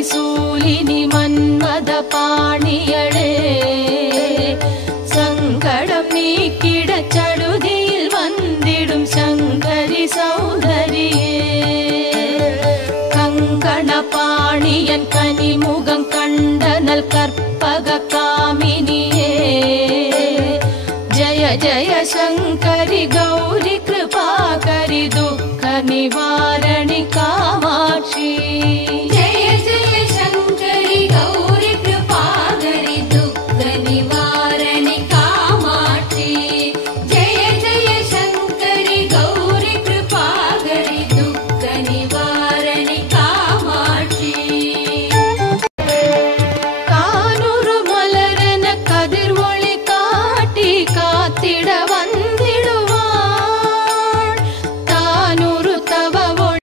त्रिशूलिनि मन्मद पाणियळे சங்கடம் நீக்கிட சடுதியில் வந்திடும் சங்கரி சௌந்தரியே கங்கண பாணியன் கனிமுகம் கண்டனல் கற்பக காமினியே ஜய ஜய சங்கரி கௌரி கிருபாகரி துக்க நிவாரணி காமாட்சி